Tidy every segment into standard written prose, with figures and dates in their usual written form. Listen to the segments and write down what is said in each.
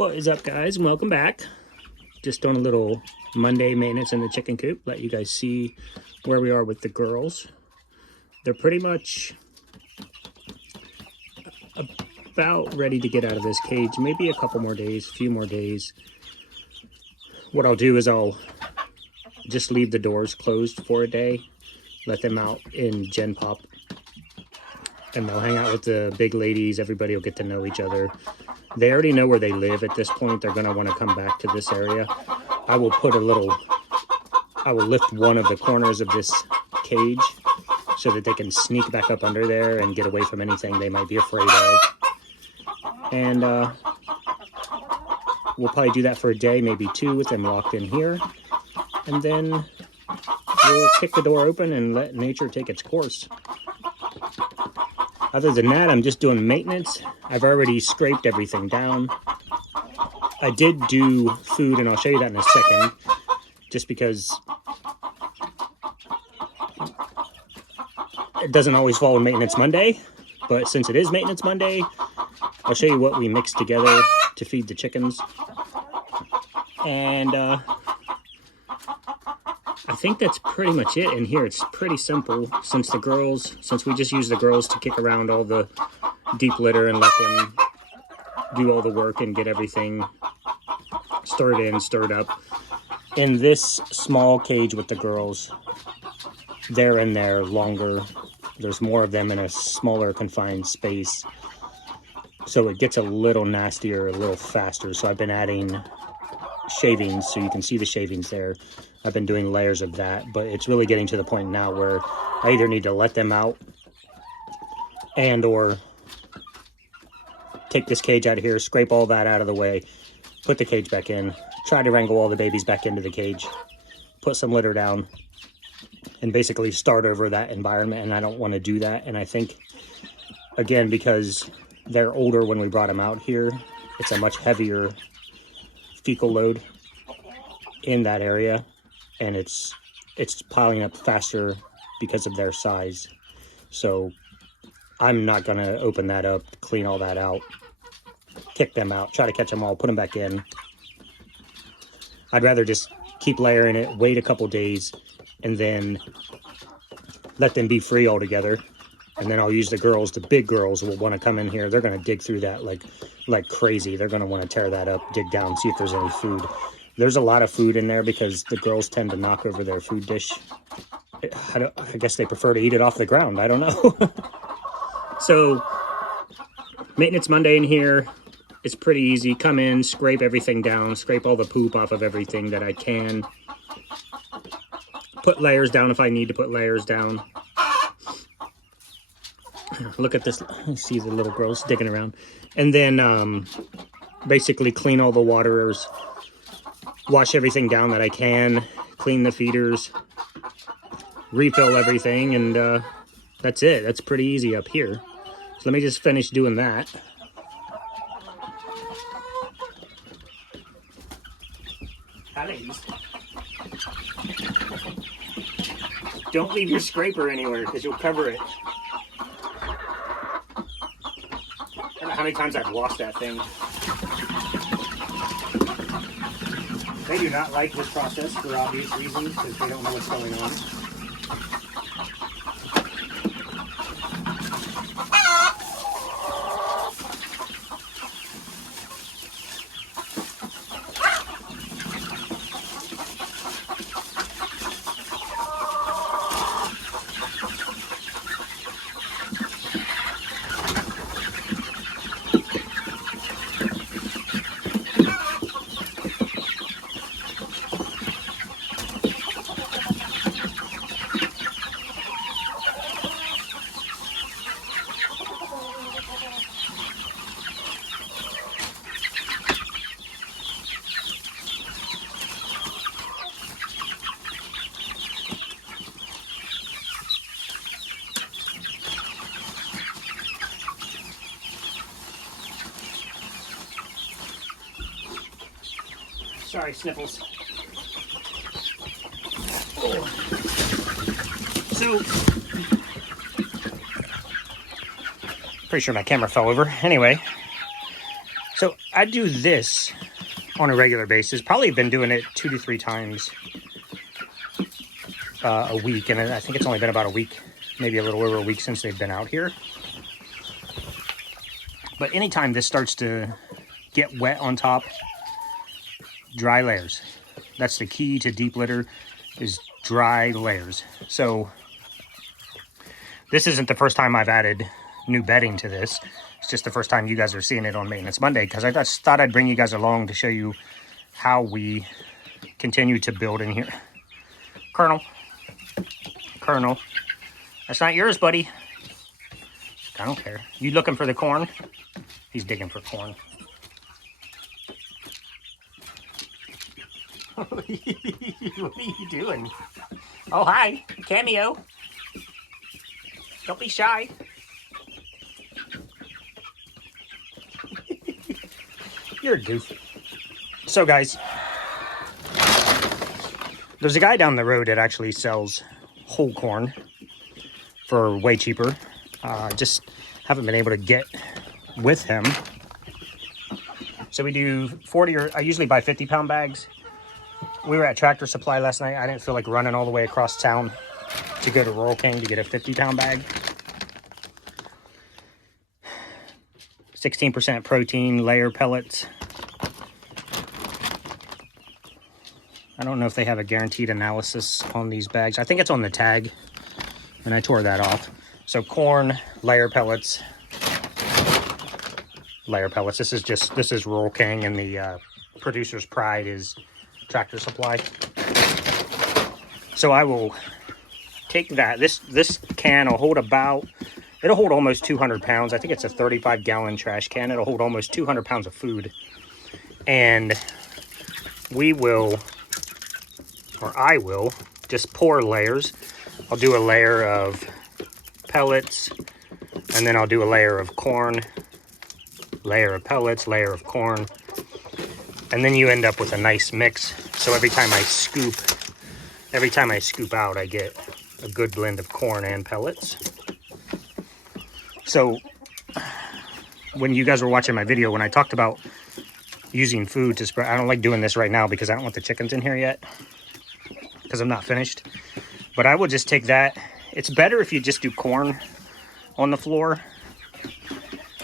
What is up, guys, and welcome back. Just doing a little Monday maintenance in the chicken coop. Let you guys see where we are with the girls. They're pretty much about ready to get out of this cage. Maybe a couple more days, a few more days. What I'll do is I'll just leave the doors closed for a day. Let them out in Gen Pop. And they'll hang out with the big ladies. Everybody will get to know each other. They already know where they live at this point. They're going to want to come back to this area. I will lift one of the corners of this cage so that they can sneak back up under there and get away from anything they might be afraid of. And we'll probably do that for a day, maybe two, with them locked in here. And then we'll kick the door open and let nature take its course. Other than that, I'm just doing maintenance. I've already scraped everything down. I did do food, and I'll show you that in a second, just because it doesn't always fall in Maintenance Monday, but since it is Maintenance Monday, I'll show you what we mixed together to feed the chickens. And I think that's pretty much it in here. It's pretty simple since we just use the girls to kick around all the deep litter and let them do all the work and get everything stirred up. In this small cage with the girls, they're in there longer. There's more of them in a smaller confined space. So it gets a little nastier, a little faster. So I've been adding shavings, so you can see the shavings there. I've been doing layers of that, but it's really getting to the point now where I either need to let them out and or take this cage out of here, scrape all that out of the way, put the cage back in, try to wrangle all the babies back into the cage, put some litter down, and basically start over that environment. And I don't want to do that. And I think, again, because they're older when we brought them out here, it's a much heavier fecal load in that area, and it's piling up faster because of their size. So I'm not going to open that up, clean all that out, kick them out, try to catch them all, put them back in. I'd rather just keep layering it, wait a couple days, and then let them be free altogether. And then I'll use the girls. The big girls will want to come in here. They're going to dig through that like crazy. They're going to want to tear that up, dig down, see if there's any food. There's a lot of food in there because the girls tend to knock over their food dish. I guess they prefer to eat it off the ground. I don't know. So, Maintenance Monday in here. It's pretty easy. Come in, scrape everything down, scrape all the poop off of everything that I can. Put layers down if I need to put layers down. Look at this. See the little girls digging around. And then basically clean all the waterers, wash everything down that I can, clean the feeders, refill everything, and that's it. That's pretty easy up here. So let me just finish doing that. Hi, ladies. Don't leave your scraper anywhere because you'll cover it. I don't know how many times I've lost that thing. They do not like this process for obvious reasons because they don't know what's going on. Sorry, Sniffles. Oh. So, pretty sure my camera fell over. Anyway, So I do this on a regular basis. Probably been doing it 2 to 3 times a week. And I think it's only been about a week, maybe a little over a week since they've been out here. But anytime this starts to get wet on top, dry layers. That's the key to deep litter, is dry layers. So this isn't the first time I've added new bedding to this. It's just the first time you guys are seeing it on Maintenance Monday, because I just thought I'd bring you guys along to show you how we continue to build in here. Colonel, that's not yours, buddy. I don't care. You looking for the corn? He's digging for corn. What are you doing? Oh, hi, Cameo. Don't be shy. You're a goof. So, guys, there's a guy down the road that actually sells whole corn for way cheaper. Just haven't been able to get with him. So we do 40, or I usually buy 50-pound bags. We were at Tractor Supply last night. I didn't feel like running all the way across town to go to Rural King to get a 50-pound bag. 16% protein, layer pellets. I don't know if they have a guaranteed analysis on these bags. I think it's on the tag, and I tore that off. So corn, layer pellets, layer pellets. This is Rural King, and the Producer's Pride is Tractor Supply. So I will take that. This can will hold it'll hold almost 200 pounds. I think it's a 35-gallon trash can. It'll hold almost 200 pounds of food. And we will, or I will, just pour layers. I'll do a layer of pellets, and then I'll do a layer of corn, layer of pellets, layer of corn. And then you end up with a nice mix. So every time I scoop out, I get a good blend of corn and pellets. So when you guys were watching my video, when I talked about using food to spread, I don't like doing this right now because I don't want the chickens in here yet, because I'm not finished. But I will just take that. It's better if you just do corn on the floor.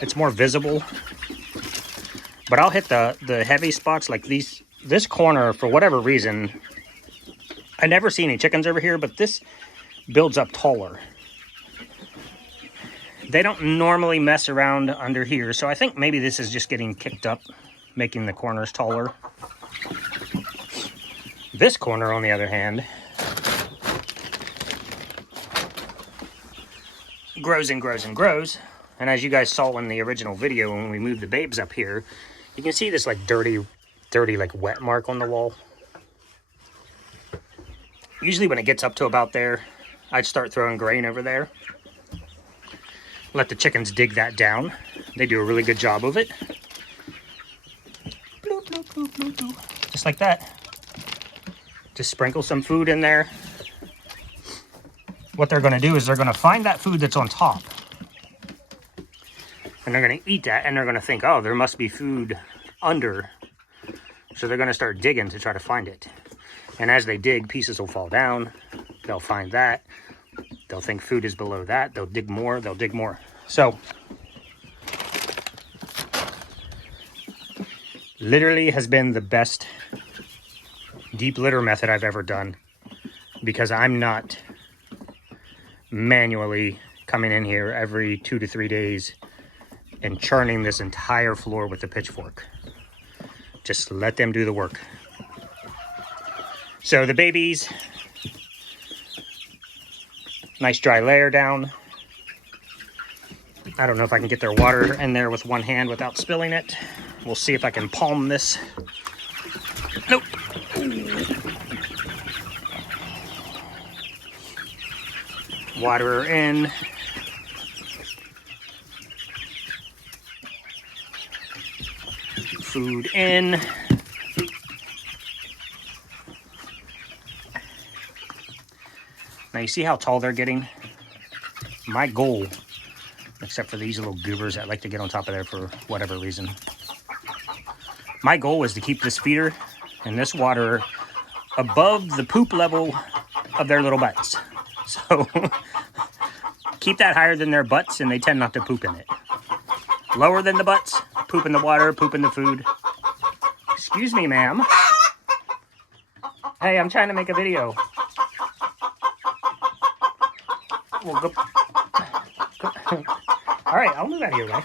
It's more visible. But I'll hit the heavy spots like these. This corner, for whatever reason, I never see any chickens over here, but this builds up taller. They don't normally mess around under here, so I think maybe this is just getting kicked up, making the corners taller. This corner, on the other hand, grows and grows and grows. And as you guys saw in the original video, when we moved the babes up here, you can see this like dirty like wet mark on the wall. Usually when it gets up to about there, I'd start throwing grain over there. Let the chickens dig that down. They do a really good job of it. Bloop, bloop, bloop, bloop, bloop. Just like that. Just sprinkle some food in there. What they're gonna do is they're gonna find that food that's on top. And they're gonna eat that, and they're gonna think, oh, there must be food under. So they're gonna start digging to try to find it. And as they dig, pieces will fall down. They'll find that. They'll think food is below that. They'll dig more. They'll dig more. So, literally has been the best deep litter method I've ever done, because I'm not manually coming in here every 2 to 3 days and churning this entire floor with a pitchfork. Just let them do the work. So the babies, nice dry layer down. I don't know if I can get their water in there with one hand without spilling it. We'll see if I can palm this. Nope. Water in. Food in. Now you see how tall they're getting? My goal, except for these little goobers that like to get on top of there for whatever reason. My goal was to keep this feeder and this water above the poop level of their little butts. So keep that higher than their butts and they tend not to poop in it. Lower than the butts, poop in the water, poop in the food. Excuse me, ma'am. Hey, I'm trying to make a video. Well, go. All right, I'll move out of your way.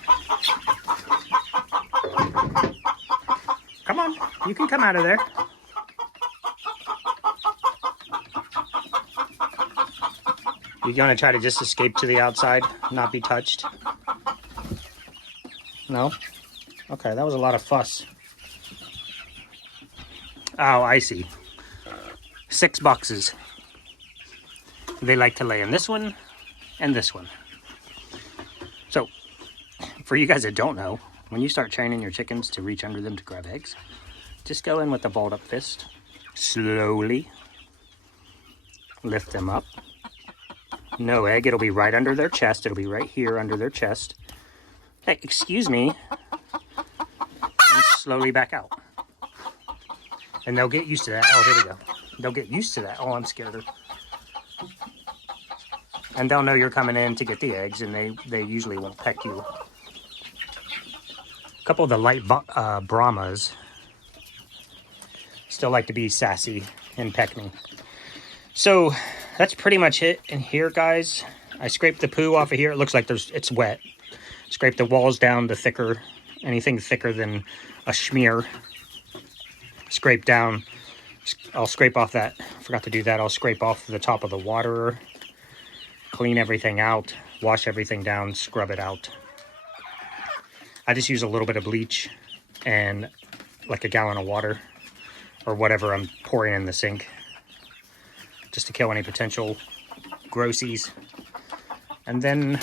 Come on, you can come out of there. You're gonna try to just escape to the outside, not be touched? No? Okay, that was a lot of fuss. Oh, I see. 6 boxes. They like to lay in this one and this one. So, for you guys that don't know, when you start training your chickens to reach under them to grab eggs, just go in with the balled up fist. Slowly lift them up. No egg, it'll be right under their chest. It'll be right here under their chest. Hey, excuse me. And slowly back out. And they'll get used to that. Oh, here we go. They'll get used to that. Oh, I'm scared. And they'll know you're coming in to get the eggs, and they usually won't peck you. A couple of the light Brahmas still like to be sassy and peck me. So that's pretty much it in here, guys. I scraped the poo off of here. It looks like it's wet. Scrape the walls down to anything thicker than a schmear. Scrape down. I'll scrape off that. Forgot to do that. I'll scrape off the top of the waterer. Clean everything out. Wash everything down. Scrub it out. I just use a little bit of bleach and like a gallon of water or whatever I'm pouring in the sink just to kill any potential grossies. And then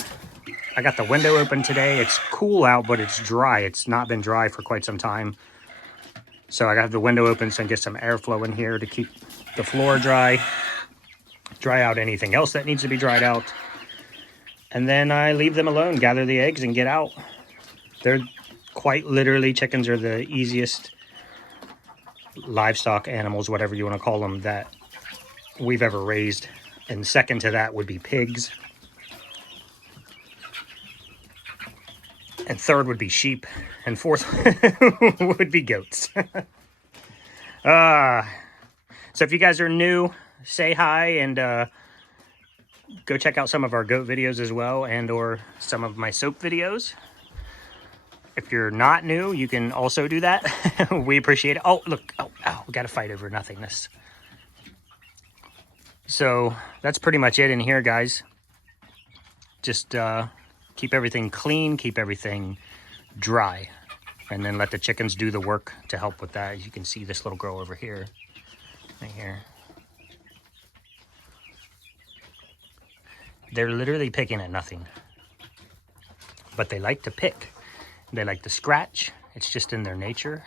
I got the window open today. It's cool out, but it's dry. It's not been dry for quite some time. So I got the window open so I can get some airflow in here to keep the floor dry. Dry out anything else that needs to be dried out. And then I leave them alone, gather the eggs, and get out. They're quite literally, chickens are the easiest livestock animals, whatever you want to call them, that we've ever raised. And second to that would be pigs. And third would be sheep. And fourth would be goats. So if you guys are new, say hi and go check out some of our goat videos as well, and or some of my soap videos. If you're not new, you can also do that. We appreciate it. Oh, look. Oh, we got to fight over nothingness. So that's pretty much it in here, guys. Just keep everything clean, keep everything dry, and then let the chickens do the work to help with that. As you can see this little girl over here, right here. They're literally picking at nothing, but they like to pick. They like to scratch. It's just in their nature.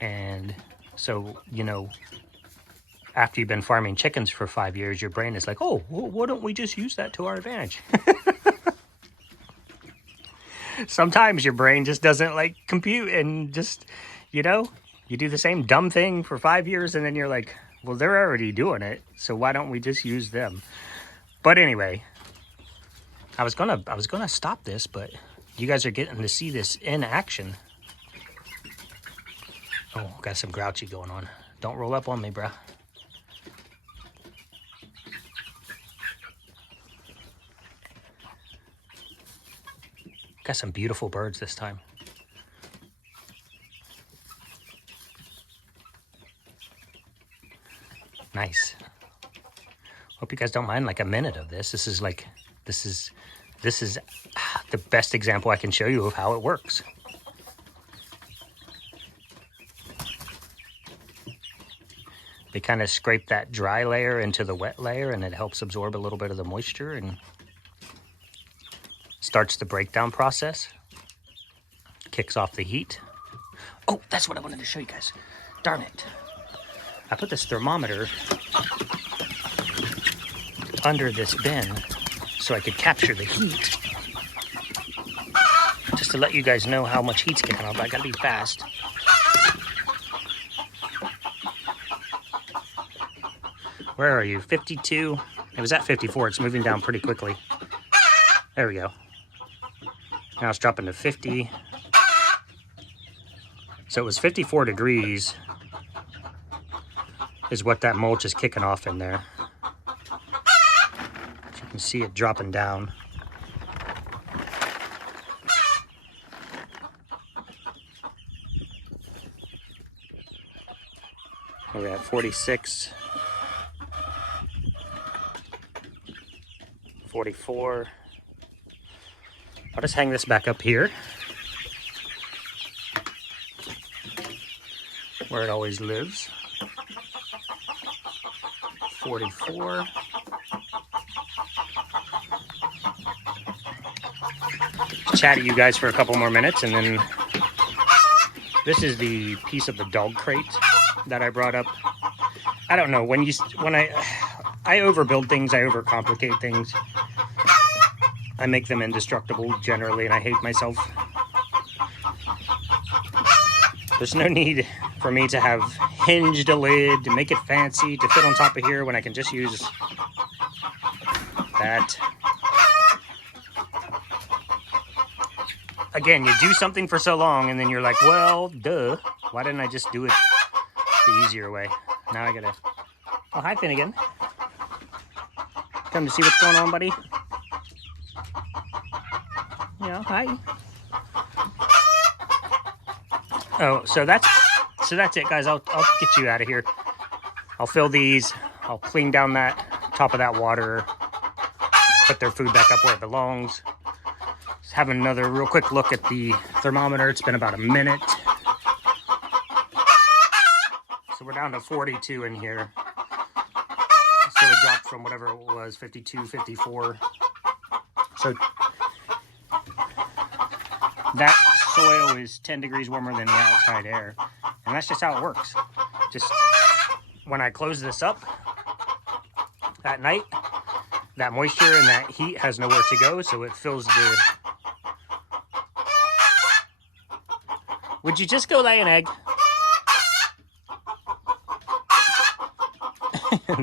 And so, you know, after you've been farming chickens for 5 years, your brain is like, oh, well, why don't we just use that to our advantage? Sometimes your brain just doesn't like compute, and just, you know, you do the same dumb thing for 5 years and then you're like, well, they're already doing it, so why don't we just use them? But anyway, I was gonna stop this, but you guys are getting to see this in action. Oh, got some grouchy going on. Don't roll up on me, bruh. Got some beautiful birds this time. Nice. Hope you guys don't mind like a minute of this. This is the best example I can show you of how it works. They kind of scrape that dry layer into the wet layer, and it helps absorb a little bit of the moisture and starts the breakdown process. Kicks off the heat. Oh, that's what I wanted to show you guys. Darn it. I put this thermometer under this bin so I could capture the heat to just to let you guys know how much heat's kicking up. I gotta be fast. Where are you? 52? It was at 54. It's moving down pretty quickly. There we go. Now it's dropping to 50. So it was 54 degrees is what that mulch is kicking off in there. So you can see it dropping down. We're at 46. 44. I'll just hang this back up here where it always lives. 44. Chat at you guys for a couple more minutes, and then this is the piece of the dog crate that I brought up. I don't know, when I overbuild things, I overcomplicate things. I make them indestructible generally, and I hate myself. There's no need for me to have hinged a lid to make it fancy to fit on top of here when I can just use that. Again, you do something for so long and then you're like, well, duh. Why didn't I just do it the easier way? Now I gotta... Oh, hi, Finnegan. Come to see what's going on, buddy? Yeah, hi. Oh, so that's it, guys. I'll get you out of here. I'll fill these. I'll clean down that top of that water. Put their food back up where it belongs. Just have another real quick look at the thermometer. It's been about a minute. So we're down to 42 in here. So it dropped from whatever it was, 52, 54. So that soil is 10 degrees warmer than the outside air. And that's just how it works. Just when I close this up at night, that moisture and that heat has nowhere to go, so it fills the... Would you just go lay an egg?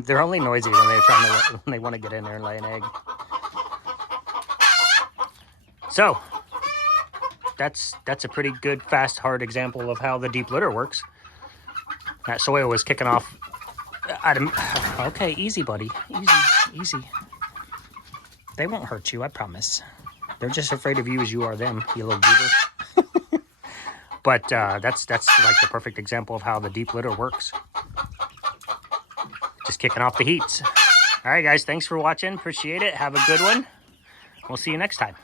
They're only noisy when when they want to get in there and lay an egg. So that's a pretty good, fast, hard example of how the deep litter works. That soil was kicking off. Okay, easy, buddy. Easy. They won't hurt you, I promise. They're just afraid of you as you are them, you little goober. But that's like the perfect example of how the deep litter works. Just kicking off the heats. All right, guys, thanks for watching. Appreciate it. Have a good one. We'll see you next time.